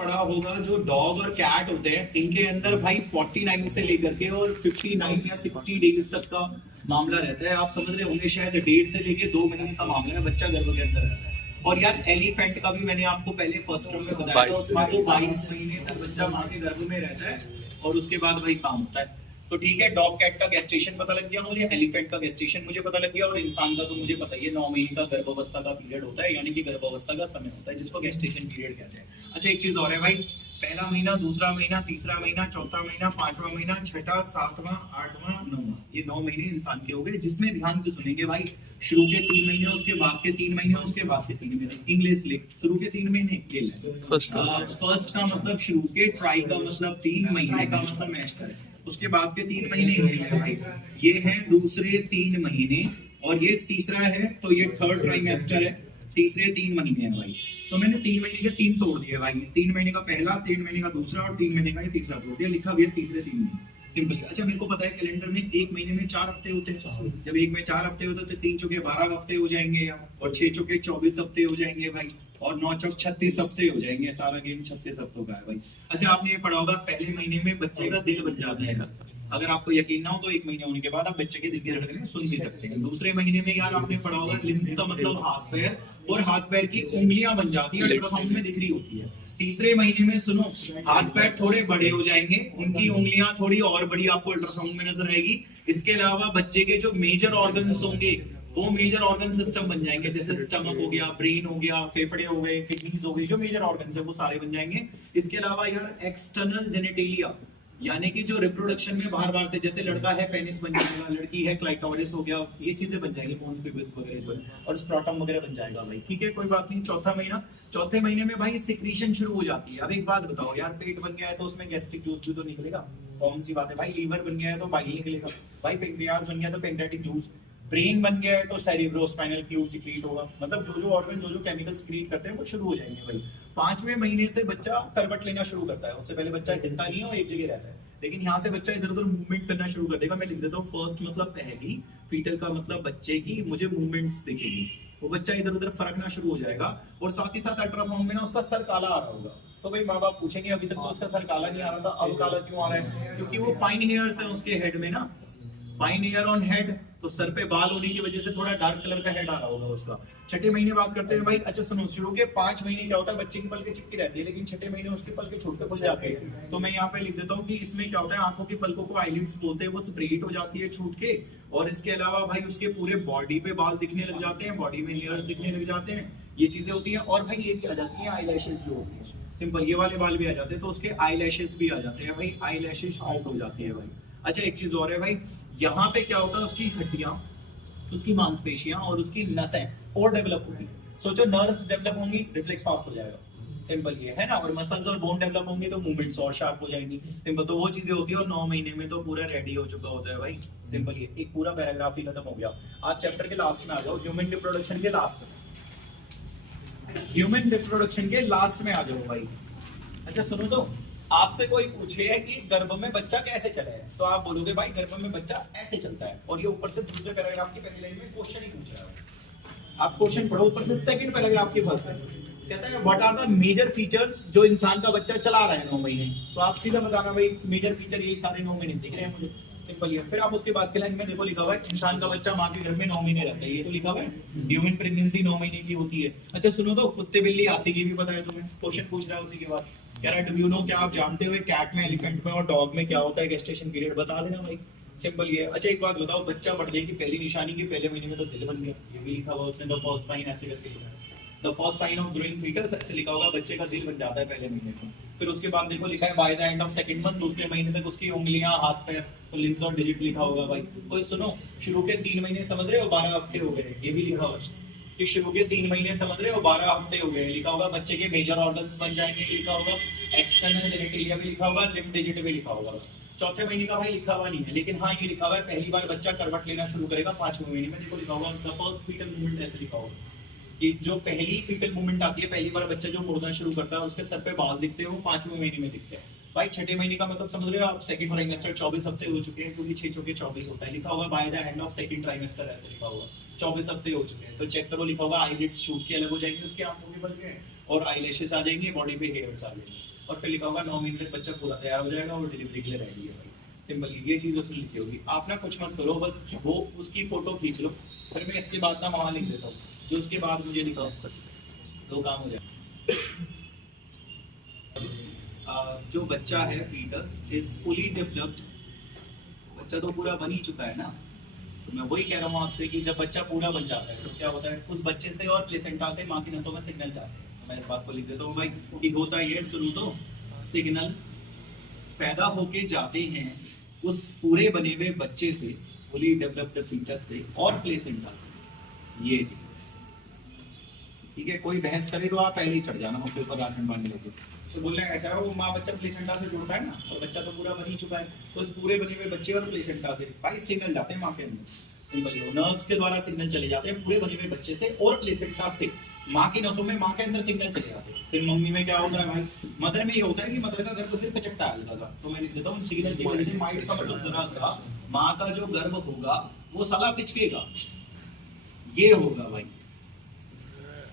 पड़ा होगा जो डॉग और कैट होते हैं इनके अंदर भाई 49 से लेकर के और 59 या 60 डेज तक का मामला रहता है। आप समझ रहे होंगे शायद 1.5 से लेके 2 महीने का मामला है, बच्चा गर्भ के अंदर रहता है। और यार एलिफेंट का भी मैंने आपको पहले फर्स्ट टर्म में बताया था, उसमें तो 22 महीने तक बच्चा माँ के गर्भ में रहता है और उसके बाद भाई काम होता है। तो ठीक है, डॉग कैट का गेस्टेशन पता लग गया मुझे, एलिफेंट का गेस्टेशन मुझे पता लग गया, और इंसान का तो मुझे पता ही है 9 महीने का गर्भावस्था का पीरियड होता है, यानी कि गर्भावस्था का समय होता है जिसको गेस्टेशन पीरियड कहते हैं। अच्छा एक चीज और है भाई, पहला महीना, दूसरा महीना, तीसरा महीना, चौथा महीना, पांचवा महीना, छठा, सातवां, आठवां, नौवां, ये 9 महीने इंसान के हो गए, जिसमें ध्यान से सुनेंगे भाई, शुरू के 3 महीने, उसके बाद के 3 महीने, उसके बाद के 3 महीने। इंग्लिश लिख, शुरू के 3 महीने ये ले, फर्स्ट का मतलब शुरू के, ट्राई का मतलब 3 महीने का मतलब मैस्टर है, उसके बाद के 3 महीने ये भाई, ये है दूसरे 3 महीने, और ये तीसरा है तो ये थर्ड ट्राइमेस्टर है, तीसरे 3 महीने है भाई। तो मैंने 3 महीने के 3 तोड़ दिए भाई, 3 महीने का पहला, 3 महीने का दूसरा और 3 महीने का ये तीसरा तोड़ दिया, लिखा भी है तीसरे 3 महीने, सिंपल। अच्छा मेरे को पता है कैलेंडर में एक महीने में 4 हफ्ते होते हैं, जब एक में 4 हफ्ते होते हैं तो 3 चौके 12 हफ्ते हो जाएंगे, और 6 चौके 24 हफ्ते हो जाएंगे भाई, और 9 चौक 36 हफ्ते हो जाएंगे, सारा गेम 36 हफ्तों का है भाई। अच्छा आपने ये पढ़ा होगा पहले महीने में बच्चे का दिल बन जाता है, अगर आपको यकीन ना हो तो 1 महीने होने के बाद आप बच्चे के दिल की धड़कनें सुन भी सकते हैं। दूसरे महीने में यार आपने पढ़ा होगा लिम्स का मतलब हाथ पैर, और हाथ पैर की उंगलियां बन जाती है, अल्ट्रासाउंड में दिख रही होती है। तीसरे महीने में सुनो, हाथ पैर थोड़े बड़े हो जाएंगे, उनकी उंगलियां थोड़ी और बड़ी आपको अल्ट्रासाउंड में नजर आएगी। इसके अलावा बच्चे के जो मेजर ऑर्गन्स होंगे वो मेजर ऑर्गन सिस्टम बन जाएंगे, जैसे स्टमक हो गया, ब्रेन हो गया, फेफड़े हो गए, किडनीज हो गई, जो मेजर ऑर्गन्स है वो सारे बन जाएंगे। इसके अलावा यार एक्सटर्नल जेनेटेलिया, यानी कि जो रिप्रोडक्शन में बार-बार से, जैसे लड़का है पेनिस बन जाएगा, लड़की है क्लाइटोरिस हो गया, ये चीजें बन जाएंगी, मोन्स पिबस वगैरह जो है, और स्ट्रोटम वगैरह बन जाएगा भाई। ठीक है कोई बात नहीं। चौथा महीना, चौथे महीने में भाई सिक्रीशन शुरू हो जाती है। अब एक बात बताओ यार, पेट बन गया है तो उसमें गैस्ट्रिक जूस भी तो निकलेगा, कौन सी बात है भाई। लीवर बन गया है तो बाइल निकलेगा भाई, पेनक्रियास बन गया तो पेनक्रियाटिक जूस, ब्रेन बन गया है तो सेरिब्रोस्पाइनल फ्लूइड सीक्रेट होगा, मतलब जो जो ऑर्गन जो जो केमिकल सीक्रेट करते हैं वो शुरू हो जाएंगे भाई। 5वें महीने से बच्चा करवट लेना शुरू करता है, उससे पहले बच्चा हिलता नहीं है, वो एक जगह रहता है, लेकिन यहाँ से बच्चा इधर उधर मूवमेंट करना शुरू कर देगा। मैं लिख देता हूँ फर्स्ट मतलब पहली, फीटल का मतलब बच्चे की मुझे मूवमेंट्स दिखेगी, वो बच्चा इधर उधर फरकना शुरू हो जाएगा। और साथ ही साथ अल्ट्रासाउंड में ना उसका सर काला आ रहा होगा, तो भाई माँ बाप पूछेंगे अभी तक तो उसका सर काला नहीं आ रहा था, अब काला क्यों आ रहा है? क्योंकि वो फाइन हेयर्स है उसके हेड में ना, फाइन हेयर ऑन हेड, तो सर पे बाल होने की वजह से थोड़ा डार्क कलर का हेड आ रहा होगा उसका। छठे महीने बात करते हैं भाई। अच्छा सुनो, शुरू के 5 महीने क्या होता है, बच्चे की पलकें चिपकी रहती है, लेकिन छठे महीने उसके पलकें छूट के खुल जाती है। तो मैं यहाँ पे लिख देता हूँ कि इसमें क्या होता है, आंखों की पलकों को आईलिड्स बोलते हैं, वो स्प्रेड हो जाती है छूट के, और इसके अलावा भाई उसके पूरे बॉडी पे बाल दिखने लग जाते हैं, बॉडी में हेयर्स दिखने लग जाते हैं, ये चीजें होती है। और भाई ये भी आ जाती है आईलैशेस जो होती है, सिंपल ये वाले बाल भी आ जाते हैं, तो उसके आईलैशेस भी आ जाते हैं भाई, आईलैशेस आउट हो जाती है भाई। अच्छा एक चीज और है भाई, यहाँ पे क्या होता है, उसकी हड्डियां, उसकी मांसपेशियां और उसकी नसें और डेवलप होगी। सोचो नर्व्स डेवलप होंगी, रिफ्लेक्स फास्ट हो जाएगा, सिंपल ये है ना, और मसल्स और बोन डेवलप होंगे तो मूवमेंट्स और शार्प हो जाएंगी, सिंपल। तो वो चीजें होती है, और 9 महीने में तो पूरा रेडी हो चुका होता है भाई, सिंपल। ये एक पूरा पैराग्राफ ही खत्म हो गया। आज चैप्टर के लास्ट में आ जाओ, ह्यूमन रिप्रोडक्शन के लास्ट में, ह्यूमन रिप्रोडक्शन के लास्ट में आ जाओ भाई। अच्छा सुनो, तो आपसे कोई पूछे कि गर्भ में बच्चा कैसे चला है, तो आप बोलोगे भाई गर्भ में बच्चा ऐसे चलता है, और ये ऊपर से दूसरे पैराग्राफ की पहली लाइन में क्वेश्चन ही पूछ रहा है। आप क्वेश्चन पढ़ो, ऊपर से सेकंड पैराग्राफ की फर्स्ट कहता है what are the major features जो इंसान का बच्चा चला रहा है 9 महीने। तो आप सीधा बताना भाई मेजर फीचर यही सारे 9 महीने दिख रहे हैं मुझे, सिंपल ये। फिर आप उसके बाद के लाइन में देखो लिखा हुआ है इंसान का बच्चा माँ के घर में 9 महीने रहता है, ये तो लिखा हुआ है। ह्यूमन प्रेगनेंसी 9 महीने की होती है। अच्छा सुनो, तो कुत्ते बिल्ली हाथी की भी पता है तुम्हें, क्वेश्चन पूछ रहा है उसी के बाद, कह रहा है डू यू नो, क्या आप जानते हो कैट में, एलिफेंट में और डॉग में क्या होता है गेस्टेशन पीरियड, बता देना भाई, सिंपल ये। अच्छा एक बात बताओ, बच्चा बढ़ने की पहली निशानी के पहले महीने में तो दिल बन गया, ये भी लिखा हुआ उसने, द फर्स्ट साइन ऐसे करके लिखा है, the first sign of growing foetus ऐसे लिखा होगा, बच्चे का दिल बन जाता है पहले महीने में। फिर उसके बाद देखो लिखा है by the end of second month, दूसरे महीने तक उसकी उंगलियां, हाथ पैर, तो लिम्स और डिजिट लिखा होगा भाई। कोई सुनो, शुरू के 3 महीने समझ रहे हो, 12 हफ्ते हो गए, ये भी लिखा हुआ है कि शुरू के 3 महीने समझ रहे हो, 12 हफ्ते हो गए, लिखा होगा। बच्चे के मेजर ऑर्गन्स बन जाएंगे, लिखा होगा। एक्सटर्नल जेनेटेलिया भी लिखा होगा, लिम्फ डिजिट भी लिखा होगा। चौथे महीने का भाई लिखा हुआ नहीं है, लेकिन हाँ ये लिखा हुआ है पहली बार बच्चा करवट लेना शुरू करेगा 5वें महीने में। देखो लिखा होगा द फर्स्ट फीटल मूवमेंट, ऐसे लिखा होगा कि जो पहली फीटल मूवमेंट आती है, पहली बार बच्चा जो मुड़ना शुरू करता है, उसके सर पे बाल दिखते हैं, वो 5वें महीने में दिखते हैं भाई। छठे महीने का मतलब समझ रहे हो आप, सेकंड ट्राइमेस्टर 24 हफ्ते हो चुके हैं, क्योंकि 6 चौके 24 होता है, लिखा होगा by the end of second trimester, ऐसे लिखा होगा। 24 हफ्ते हो चुके हैं, तो चेक करो, लिखा होगा आईलिड्स शूट के अलग हो जाएंगे उसके आंखों के बल के, और आईलैशेस आ जाएंगे, बॉडी पे हेयर्स आ जाएंगे। और फिर लिखा होगा 9 महीने तक बच्चा पूरा तैयार हो जाएगा और डिलीवरी के लिए रेडी है भाई। सिंपल, ये चीज उसने लिखी होगी। आप ना कुछ मत करो, बस वो उसकी फोटो खींच लो, फिर मैं इसके बाद ना वहां लिख देता हूँ जो उसके बाद मुझे दिखाओ, तो काम हो जाए। जो बच्चा है फीटस इज फुली डेवलप्ड, बच्चा तो पूरा बन ही चुका है ना। तो मैं वही कह रहा हूँ आपसे कि जब बच्चा पूरा बन जाता है तो क्या होता है, उस बच्चे से और प्लेसेंटा से माँ की नसों में सिग्नल जाते हैं। मैं इस बात को लिख देता हूँ भाई कि होता ये, सुनो तो, सिग्नल पैदा होके जाते हैं उस पूरे बने हुए बच्चे से, फुली डेवलप्ड फीटस से और प्लेसेंटा से। ये चीज ठीक है, कोई बहस करे तो आप पहले ही चढ़ जाना उसके ऊपर राशन पानी लेके। तो बोल रहे हैं ऐसा है, वो माँ बच्चा प्लेसेंटा से जुड़ता है ना, और बच्चा तो पूरा बन ही चुका है, तो उस पूरे बने हुए बच्चे और प्लेसेंटा से भाई सिग्नल जाते हैं माँ के अंदर। नर्व्स के द्वारा सिग्नल चले जाते हैं पूरे बने हुए बच्चे से और प्लेसेंटा से माँ की नसों में, माँ के अंदर सिग्नल चले जाते हैं। फिर मम्मी में क्या होता है भाई, मदर में ये होता है कि मदर का गर्भ फिर पिचकता है हल्का सा। तो मैं लिख देता हूँ सिग्नल की वजह से माइंड का मतलब जरा सा, माँ का जो गर्भ होगा वो साला पिचकेगा, ये होगा भाई।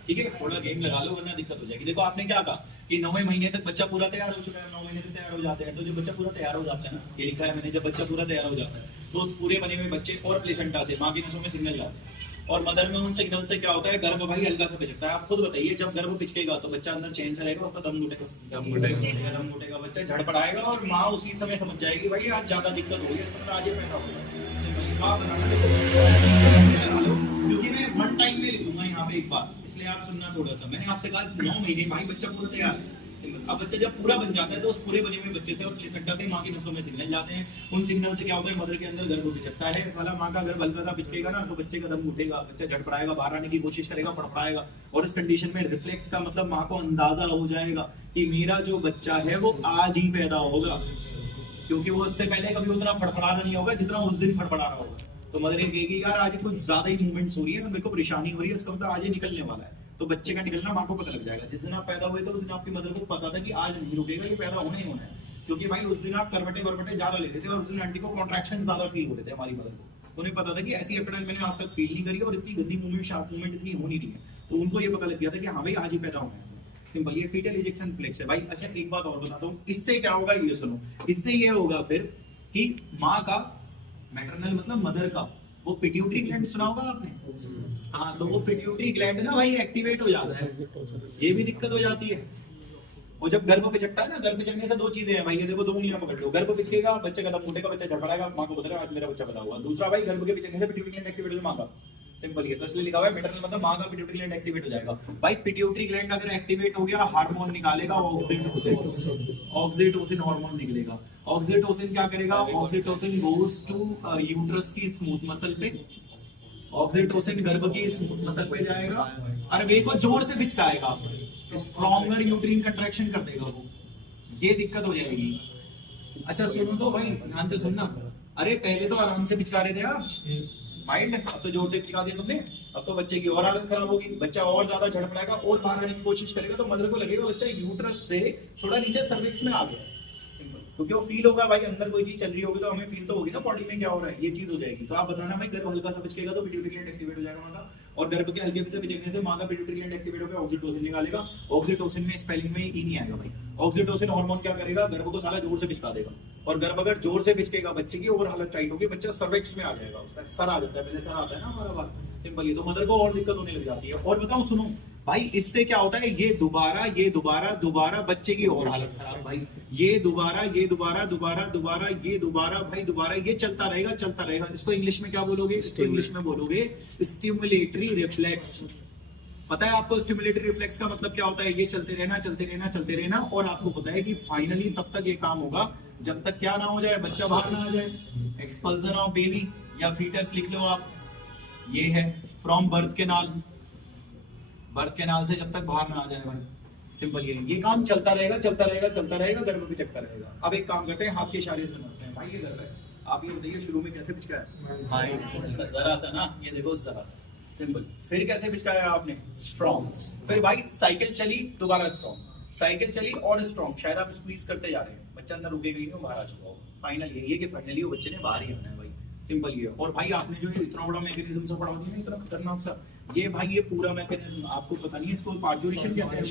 ठीक है, थोड़ा गेम लगा लो वरना दिक्कत हो जाएगी। देखो आपने क्या कहा कि 9वें महीने तक बच्चा पूरा तैयार हो चुका है, 9 महीने तक तैयार हो जाते हैं। तो जब बच्चा पूरा तैयार हो जाता है ना, ये लिखा है मैंने, जब बच्चा पूरा तैयार हो जाता है तो उस पूरे बने हुए बच्चे और प्लेसेंटा से माँ की नसों में सिग्नल जाते हैं, और मदर में उन सिग्नल से क्या होता है, गर्भ भाई हल्का सा पिचकता है। आप खुद बताइए, जब गर्भ पिचकेगा तो बच्चा अंदर चैन से रहेगा, उसका दम घुटेगा, बच्चा झड़ पड़ाएगा और माँ उसी समय समझ जाएगी भाई आज ज्यादा दिक्कत हो रही है, इसका आज ये पैदा होगा। क्योंकि मैं वन टाइम में लिखूंगा यहाँ पे एक बात, इसलिए आप सुनना थोड़ा सा। मैंने आपसे कहा 9 महीने भाई बच्चा पूरा तैयार है। अब बच्चा जब पूरा बन जाता है तो उस पूरे बने हुए बच्चे से और प्लेसेंटा से माँ की नसों में सिग्नल जाते हैं। उन सिग्नल से क्या होता है, मदर के अंदर गर्भ पिचकता है। वाला माँ का गर्भ हल्का सा पिचकेगा ना, तो बच्चे का दम घुटेगा, बच्चा झड़ पड़ाएगा, बाहर आने की कोशिश करेगा, फड़फड़ाएगा। और इस कंडीशन में रिफ्लेक्स का मतलब माँ को अंदाजा हो जाएगा कि मेरा जो बच्चा है वो आज ही पैदा होगा, क्योंकि वो उससे पहले कभी उतना फड़फड़ाना नहीं होगा जितना उस दिन फड़फड़ा रहा होगा। तो मदर ये कहेगी यार आज कुछ ज्यादा ही मूवमेंट्स हो रही है, मेरे को परेशानी हो रही है, इसका मतलब आज ही निकलने वाला है। तो बच्चे का निकलना माँ को पता लग जाएगा। जिस दिन आप पैदा हुए थे उस दिन आपकी मदर को पता था कि आज नहीं रुकेगा, ये पैदा होना ही होना है। क्योंकि भाई उस दिन आप करवटे वरवटे ज्यादा लेते थे और उस दिन आंटी को कॉन्ट्रैक्शन ज्यादा फील हो रहे थे हमारी मदर को। उन्हें पता था कि ऐसी अकड़न मैंने आज तक फील नहीं करी और इतनी गंदी मूवमेंट, शार्प मूवमेंट इतनी हो नहीं रही है। तो उनको ये पता लग गया था कि हाँ भाई आज ही पैदा होना है। सिंपल, ये फीटल इजेक्शन रिफ्लेक्स है भाई। अच्छा एक बात और बताता हूँ, इससे क्या होगा ये सुनो। इससे ये होगा फिर कि माँ का, मैटरनल मतलब मदर का, वो पिट्यूटरी ग्लैंड सुना होगा आपने, हाँ, तो वो पिट्यूटरी ग्लैंड ना भाई एक्टिवेट हो जाता है, ये भी दिक्कत हो जाती है। और जब गर्भ पिचकता है ना, गर्भ पिचकने से दो चीजें हैं भाई, ये देखो 2 उंगलियां पकड़ लो, गर्भ पिचकेगा, बच्चे का दम घुटेगा, बच्चा झड़ पड़ेगा, माँ को पता है आज मेरा बच्चा पैदा हुआ। दूसरा भाई गर्भ के पिचकने से पिट्यूटरी ग्लैंड एक्टिवेट हो माँ का। सिंपल, ये तो इसलिए लिखा हुआ है मैटरनल मतलब माँ का पिट्यूटरी ग्लैंड एक्टिवेट हो जाएगा। भाई पिट्यूटरी ग्लैंड अगर एक्टिवेट हो गया, हार्मोन निकालेगा ऑक्सीटोसिन हार्मोन निकलेगा। ऑक्सीटोसिन क्या करेगा, ऑक्सीटोसिन गोज टू यूट्रस की स्मूथ मसल पे, ऑक्सीटोसिन गर्भ की स्मूथ मसल पे जाएगा और वे को जोर से पिचकाएगा, स्ट्रॉन्गर यूट्रीन कंट्रैक्शन कर देगा वो, ये दिक्कत हो जाएगी। अच्छा सुनो तो भाई, ध्यान से सुनना। अरे पहले तो आराम से पिचका रहे थे आप माइंड, अब तो जोर से पिचका दिया तुमने, अब तो बच्चे की और आदत खराब होगी, बच्चा और ज्यादा झड़ पड़ेगा और बाहर आने की कोशिश करेगा। तो मदर को लगेगा बच्चा यूट्रस से थोड़ा नीचे सर्विक्स में आ गया, क्योंकि वो फील होगा भाई अंदर कोई चीज चल रही होगी तो हमें फील तो होगी ना बॉडी में क्या हो रहा है, ये चीज हो जाएगी। तो आप बताना भाई गर्भ हल्का सा पिचकेगा तो पिट्यूटरी ग्लैंड एक्टिवेट हो जाएगा मां का, और गर्भ के हल्के से पिचकने से मां का पिट्यूटरी ग्लैंड एक्टिवेट होकर ऑक्सीटोसिन निकालेगा। ऑक्सीटोसिन में स्पेलिंग में ई नहीं आएगा भाई। ऑक्सीटोसिन हार्मोन क्या करेगा, गर्भ को साला जोर से पिचका देगा, और गर्भ अगर जोर से पिचकेगा बच्चे की ओवर हालत टाइट होगी, बच्चा सर्विक्स में आ जाएगा, उसका सर आ जाता है, पहले सर आता है ना हमारा बाल। सिंपल, ये तो मदर को और दिक्कत होने लग जाती है। और बताऊं सुनो भाई, इससे क्या होता है, ये दोबारा बच्चे की और हालत खराब भाई, ये दोबारा भाई दोबारा ये चलता रहेगा। इसको इंग्लिश में क्या बोलोगे, इसको इंग्लिश में बोलोगे स्टिमुलेटरी रिफ्लेक्स। पता है आपको स्टिमुलेटरी रिफ्लेक्स का मतलब क्या होता है, ये चलते रहना। और आपको पता है कि फाइनली तब तक ये काम होगा जब तक क्या ना हो जाए, बच्चा बाहर ना आ जाए, एक्सपल्सन ऑफ बेबी या फीटस लिख लो आप, ये है फ्रॉम बर्थ कैनाल से जब तक बाहर ना आ जाए भाई। सिंपल, ये काम चलता रहेगा, गर्भ पिचकता रहेगा। अब एक काम करते हैं, हाथ के इशारे से समझते हैं भाई ये गर्भ है। आप ये बताइए शुरू में कैसे पिचका है, जरा सा ना, ये देखो जरा सा, सिंपल। फिर कैसे पिचकाया आपने, स्ट्रॉन्ग। फिर भाई साइकिल चली, दोबारा स्ट्रॉन्ग, साइकिल चली और स्ट्रॉन्ग। शायद आप स्क्वीज करते जा रहे हैं, बच्चा अंदर रुकेगा ही नहीं, बाहर आ चुका होगा। फाइनल ये कि फाइनली वो बच्चे ने बाहर ही आना है भाई। सिंपल ये। और भाई आपने जो इतना बड़ा मैकेनिज्म से पढ़ा दिया ना, इतना खतरनाक सा, ये भाई ये पूरा मैकेनिज्म आपको पता नहीं है, इसको पार्चुरेशन कहते हैं।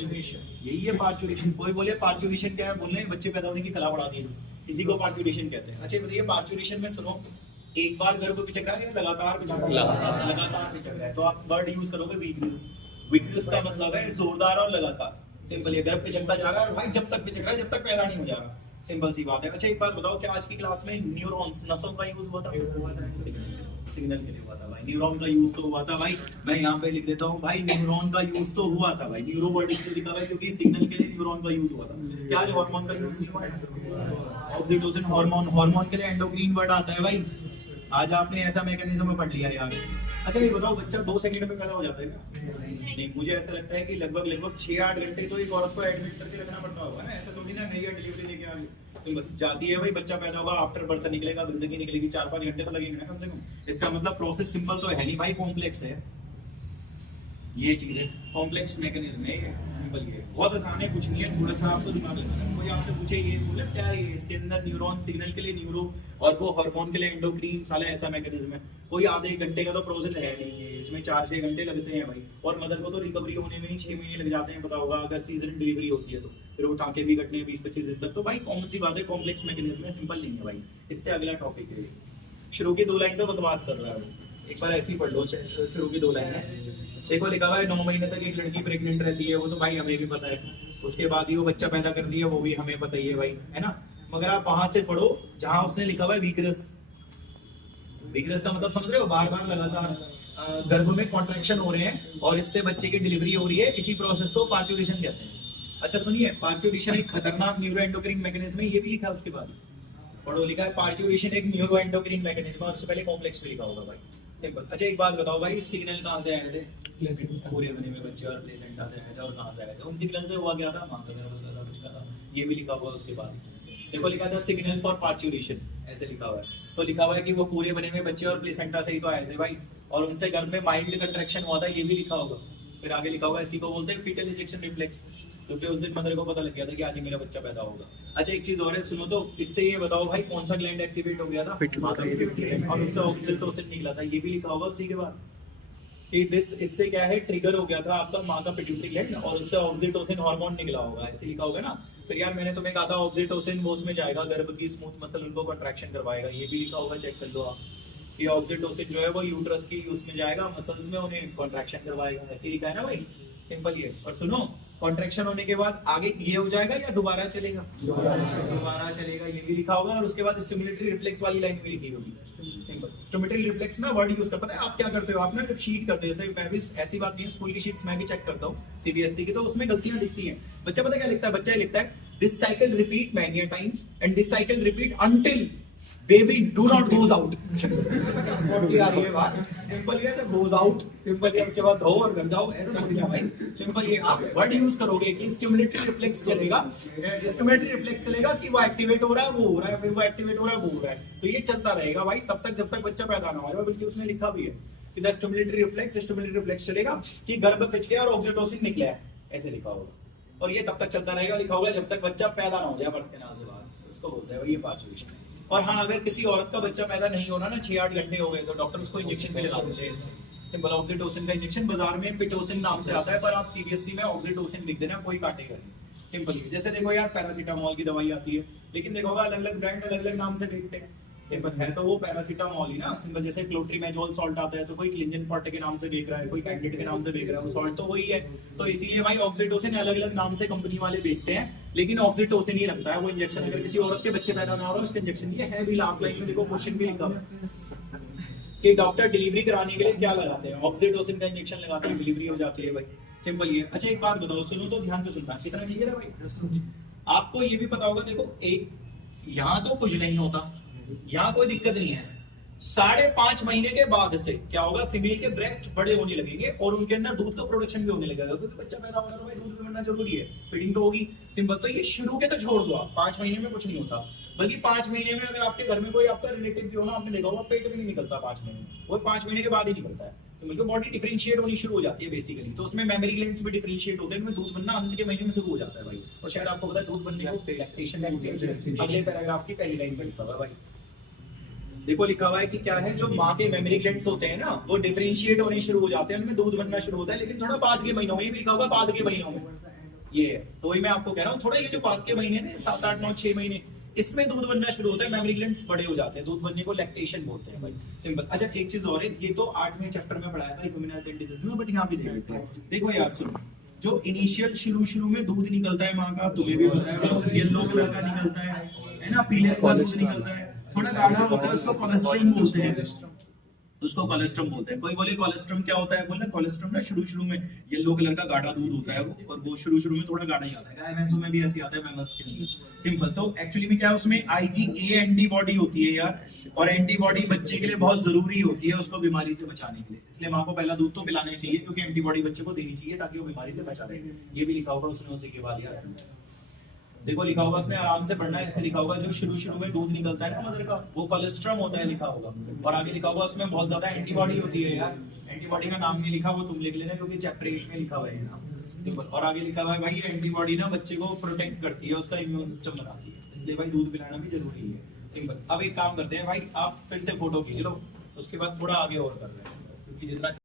यही है पार्चुरेशन। कोई बोले पार्चुरेशन क्या है, बोले बच्चे पैदा होने की कला पढ़ा दी, इसी को पार्चुरेशन कहते हैं। अच्छा बताइए, पार्चुरेशन में सुनो, एक बार गर्भ पिचक रहा है या लगातार पिचक रहा है? लगातार पिचक रहा है, तो आप वर्ड यूज करोगे वीकनेस। वीकनेस का मतलब है जोरदार और लगातार। सिंपल, ये गर्भ पिचकता जा रहा है और भाई जब तक पिचक रहा है, जब तक पैदा नहीं हो जा रहा। सिंपल सी बात है। अच्छा एक बात बताओ, क्या आज की क्लास में न्यूरॉन्स, नसों का यूज हुआ था? सिग्नल के लिए हुआ था भाई। न्यूरॉन का यूज तो हुआ था भाई, मैं यहाँ पे लिख देता हूँ भाई, न्यूरॉन का यूज तो हुआ था भाई। न्यूरो वर्ड इसलिए लिखा हुआ है क्योंकि सिग्नल के लिए न्यूरॉन का यूज हुआ था। क्या आज हार्मोन का यूज नहीं हुआ है? ऑक्सीटोसिन हार्मोन, हार्मोन के लिए एंडोक्रीन वर्ड आता है भाई। आज आपने ऐसा मैकेनिज्म में पढ़ लिया यार। अच्छा ये बताओ, बच्चा 2 सेकंड में पैदा हो जाता है क्या? नहीं, मुझे ऐसा लगता है कि लगभग 6-8 घंटे तो एक औरत को एडमिट करके रखना पड़ता होगा ना। ऐसा तो नहीं ना, नई डिलीवरी लेके आ गई तो जाती है भाई, बच्चा पैदा होगा, आफ्टर बर्थ निकलेगा, जिंदगी निकलेगी, 4-5 घंटे तो लगेंगे ना कम से कम। इसका मतलब प्रोसेस सिंपल तो है नहीं भाई, कॉम्प्लेक्स है। ये चीज है, कॉम्प्लेक्स मैकेनिज्म है। सिंपल ये बहुत आसान है, कुछ नहीं है, थोड़ा सा आपको दिमाग लगाना है। कोई आपसे पूछे ये बोले क्या है ये, इसके अंदर न्यूरॉन, सिग्नल के लिए न्यूरो और वो हार्मोन के लिए एंडोक्रीन, साला ऐसा मैकेनिज्म है। कोई आधे 1 घंटे का तो प्रोसेस है नहीं है, इसमें 4-6 घंटे लगते हैं भाई। और मदर को तो रिकवरी होने में ही 6 महीने लग जाते हैं, पता होगा, अगर सीजन डिलीवरी होती है तो। फिर वो टाँके भी कटने हैं 20-25 दिन तक। तो भाई कौन सी बात है, कॉम्प्लेक्स मैकेनिज्म है, सिंपल नहीं है भाई। इससे अगला टॉपिक है, शुरू की 2 लाइन तो बकवास कर रहा है, एक बार ऐसे ही पढ़ लो। शुरू की 2 लाइन है, देखो लिखा हुआ है 9 महीने तक एक लड़की प्रेग्नेंट रहती है, वो तो भाई हमें भी पता है। उसके बाद ही वो बच्चा पैदा करती है, वो भी हमें पता ही है भाई, है ना। मगर आप वहां से पढ़ो जहां उसने लिखा हुआ है वीगरस। वीगरस का मतलब समझ रहे हो, बार बार लगातार गर्भ में कॉन्ट्रैक्शन हो रहे हैं और इससे बच्चे की डिलीवरी हो रही है। इसी प्रोसेस को पार्चुरेशन कहते हैं। अच्छा सुनिए, पार्चुरेशन एक खतरनाक न्यूरोएंडोक्राइन मैकेनिज्म है, ये भी लिखा है उसके बाद पढ़ो। लिखा है पार्चुरेशन एक न्यूरोएंडोक्राइन मैकेनिज्म है, और उससे पहले कॉम्प्लेक्स में लिखा होगा भाई। सिंपल। अच्छा एक बात बताओ भाई, सिग्नल कहाँ से आए थे? पूरे बने में बच्चे और प्लेसेंटा से आए थे। और कहाँ से आए थे? उन सिग्नल से हुआ क्या था? मां का होता था, कुछ था, ये भी लिखा हुआ उसके बाद। देखो लिखा था सिग्नल फॉर पार्चुरेशन, ऐसे लिखा हुआ है। तो लिखा हुआ है कि वो पूरे बने में बच्चे और प्लेसेंटा से ही तो आए थे भाई, और उनसे गर्भ में माइल्ड कंट्रैक्शन हुआ था, ये भी लिखा होगा। फिर आगे लिखा हुआ है, इसी को बोलते हैं फीटल इजेक्शन रिफ्लेक्स, क्योंकि उस दिन मदर को पता लग गया था कि आज ही मेरा बच्चा पैदा होगा। अच्छा एक चीज और है, सुनो तो, इससे ये बताओ भाई कौन सा ग्लैंड एक्टिवेट हो गया था? और उससे ऑक्सीटोसिन निकला था, ये भी लिखा होगा उसी के बाद कि इससे क्या है, ट्रिगर हो गया था आपका माँ का पिट्यूटरी ग्लैंड, और उससे ऑक्सीटोसिन हार्मोन निकला होगा, ऐसे लिखा होगा ना। फिर यार मैंने तुम्हें कहा था ऑक्सीटोसिन वो उसमें जाएगा, गर्भ की स्मूथ मसल उनको कंट्रैक्शन करवाएगा, ये भी लिखा होगा, चेक कर लो आप कि ऑक्सीटोसिन जो है वो यूट्रस की उसमें जाएगा, मसल्स में उन्हें कंट्रैक्शन करवाएगा, ऐसे लिखा है ना भाई। सिंपल ये। और सुनो, कॉन्ट्रैक्शन होने के बाद आगे ये हो जाएगा या दोबारा चलेगा? दोबारा चलेगा, ये भी लिखा होगा। और उसके बाद स्टिमुलेटरी रिफ्लेक्स वाली लाइन भी लिखी होगी। सिंपल। स्टिमुलेटरी रिफ्लेक्स ना वर्ड यूज कर, पता है आप क्या करते हो? आप ना जब शीट करते हो, जैसे मैं भी, ऐसी बात नहीं है, स्कूल की शीट्स मैं भी चेक करता हूँ सीबीएसई की, तो उसमें गलतियां दिखती हैं। बच्चा पता क्या लिखता है? बच्चा लिखता है this cycle repeat many times and this cycle repeat until baby do not goes out. और क्या है ये बात? सिंपल ये है, गोज आउट, सिंपल ये, उसके बाद धो और घर जाओ, ऐसा थोड़ी है भाई। सिंपल ये, आप वर्ड यूज करोगे कि स्टिमुलेटरी रिफ्लेक्स चलेगा, स्टिमुलेटरी रिफ्लेक्स चलेगा कि वो एक्टिवेट हो रहा है, वो हो रहा है, फिर वो एक्टिवेट हो रहा है, वो हो रहा है। तो ये चलता रहेगा भाई तब तक जब तक बच्चा पैदा ना हो जाए। बल्कि उसने लिखा भी है कि द स्टिमुलेटरी रिफ्लेक्स चलेगा कि गर्भ पिच गया और ऑक्सीटोसिन निकला है, ऐसे लिखा होगा। और ये तब तक चलता रहेगा, लिखा होगा, जब तक बच्चा पैदा ना हो जाए बर्थ कैनाल से बाहर, उसको बोलते हैं ये पार्चुरेशन। और हाँ, अगर किसी औरत का बच्चा पैदा नहीं हो रहा ना, 6-8 घंटे हो गए, तो डॉक्टर उसको इंजेक्शन भी लगा देते हैं, सिंपल ऑक्सीटोसिन का इंजेक्शन। बाजार में पिटोसिन नाम से आता है, पर आप सीबीएसई में ऑक्सीटोसिन लिख देना, कोई काटेगा नहीं। सिंपल ही, जैसे देखो यार पैरासीटामोल की दवाई आती है, लेकिन देखो अलग अलग ब्रांड अलग अलग नाम से बेचते हैं। सिंपल है तो वो पैरासीटामोल ही ना, सिंपल। जैसे क्लोट्रीमेजोल सॉल्ट आता है, तो कोई क्लिंजन फॉर्टे के नाम से बेच रहा है, कोई कैंडिडेट के नाम से बेच रहा है, वो सॉल्ट तो वही है। तो इसीलिए भाई ऑक्सीटोसिन अलग अलग नाम से कंपनी वाले बेचते हैं, लेकिन ऑक्सीटोसिन ही लगता है वो इंजेक्शन। अगर किसी औरत के बच्चे पैदा ना हो रहा, उसका इंजेक्शन ये है भी। लास्ट लाइन में देखो क्वेश्चन भी लिखा है कि डॉक्टर डिलीवरी कराने के लिए क्या लगाते हैं? ऑक्सीटोसिन का इंजेक्शन लगाते हैं, डिलीवरी हो जाती है भाई। सिंपल ये। अच्छा एक बात बताओ, सुनो तो ध्यान से सुनना, कितना क्लियर है भाई? आपको ये भी पता होगा, देखो एक यहाँ तो कुछ नहीं होता, यहाँ कोई दिक्कत नहीं है। 5.5 महीने के बाद से क्या होगा? फीमेल के ब्रेस्ट बड़े होने लगेंगे और उनके अंदर दूध का प्रोडक्शन भी होने लगेगा, क्योंकि बच्चा पैदा होना तो भाई दूध भी बनना जरूरी है, फीडिंग तो होगी। सिंपल। तो ये शुरू के तो छोड़ दो आप, 5 महीने में कुछ नहीं होता। बल्कि 5 महीने में अगर आपके घर में कोई आपका रिलेटिव भी हो ना, आपने देखा होगा पेट भी नहीं निकलता 5 महीने में, वो 5 महीने के बाद ही निकलता है। तो मतलब बॉडी डिफरेंशिएट होनी शुरू हो जाती है बेसिकली। तो उसमें मेमोरी ग्लैंड्स भी डिफरेंशिएट होते हैं, उनमें दूध बनना 5 के महीने में शुरू हो जाता है भाई। और शायद आपको पता है दूध बनने को लैक्टेशन अगले पैराग्राफ की पहली लाइन पे लिखा हुआ है भाई। देखो लिखा हुआ है कि क्या है, जो माँ के मेमोरी ग्लैंड्स होते हैं ना, वो डिफरेंशिएट होने शुरू हो जाते हैं, उनमें दूध बनना शुरू होता है, लेकिन थोड़ा बाद के महीनों में। ये भी लिखा होगा बाद के महीनों में, ये है। तो वही मैं आपको कह रहा हूँ, थोड़ा ये जो बाद के महीने ने 7, 8, 9, 6 महीने, इसमें दूध बनना शुरू होता है, मेमोरी ग्लैंड्स बड़े हो जाते हैं, दूध बनने को लैक्टेशन बोलते हैं भाई, सिंपल। अच्छा एक चीज और है, ये तो 8वें चैप्टर में पढ़ाया था ह्यूमन डिजीज में, बट यहाँ भी देख लेते हैं। देखो यार सुनो, जो इनिशियल शुरू में दूध निकलता है माँ का, तुम्हें भी पता है, येलो कलर का निकलता है ना, पीले का दूध निकलता है, थोड़ा गाढ़ा होता है, उसको कोलेस्ट्रम बोलते हैं, उसको कोलेस्ट्रम बोलते हैं। कोई बोले कोलेस्ट्रम क्या होता है, बोलना कोलेस्ट्रम ना शुरू में येलो कलर का गाढ़ा दूध होता है वो, और वो शुरू में थोड़ा गाढ़ा ही आता है, गाय भैंसों में भी ऐसे आता है, मैमल्स के अंदर, सिंपल। तो एक्चुअली में क्या है, उसमें IgA एंटीबॉडी होती है यार, और एंटीबॉडी बच्चे के लिए बहुत जरूरी होती है उसको बीमारी से बचाने के लिए, इसलिए माँ को पहला दूध तो पिलाना ही चाहिए, क्योंकि एंटीबॉडी बच्चे को देनी चाहिए ताकि वो बीमारी से बचा रहे। ये भी लिखा होगा उसने उसी के बाद यार, देखो लिखा होगा उसमें, आराम से पढ़ना है, ऐसे लिखा होगा जो शुरू में दूध निकलता है ना मदर का, वो कोलेस्ट्रम होता है लिखा होगा, और आगे लिखा होगा उसमें बहुत ज्यादा एंटीबॉडी होती है यार। एंटीबॉडी का नाम नहीं लिखा, वो तुम लिख लेना, क्योंकि चैप्टर 8 में लिखा हुआ है ना। और आगे लिखा हुआ है भाई, ये एंटीबॉडी ना बच्चे को प्रोटेक्ट करती है, उसका इम्यून सिस्टम बनाती है, इसलिए भाई दूध पिलाना भी जरूरी है, सिंपल। अब एक काम करते हैं भाई, आप फिर से फोटो खींच लो, उसके बाद थोड़ा आगे और कर रहे हैं, क्योंकि जितना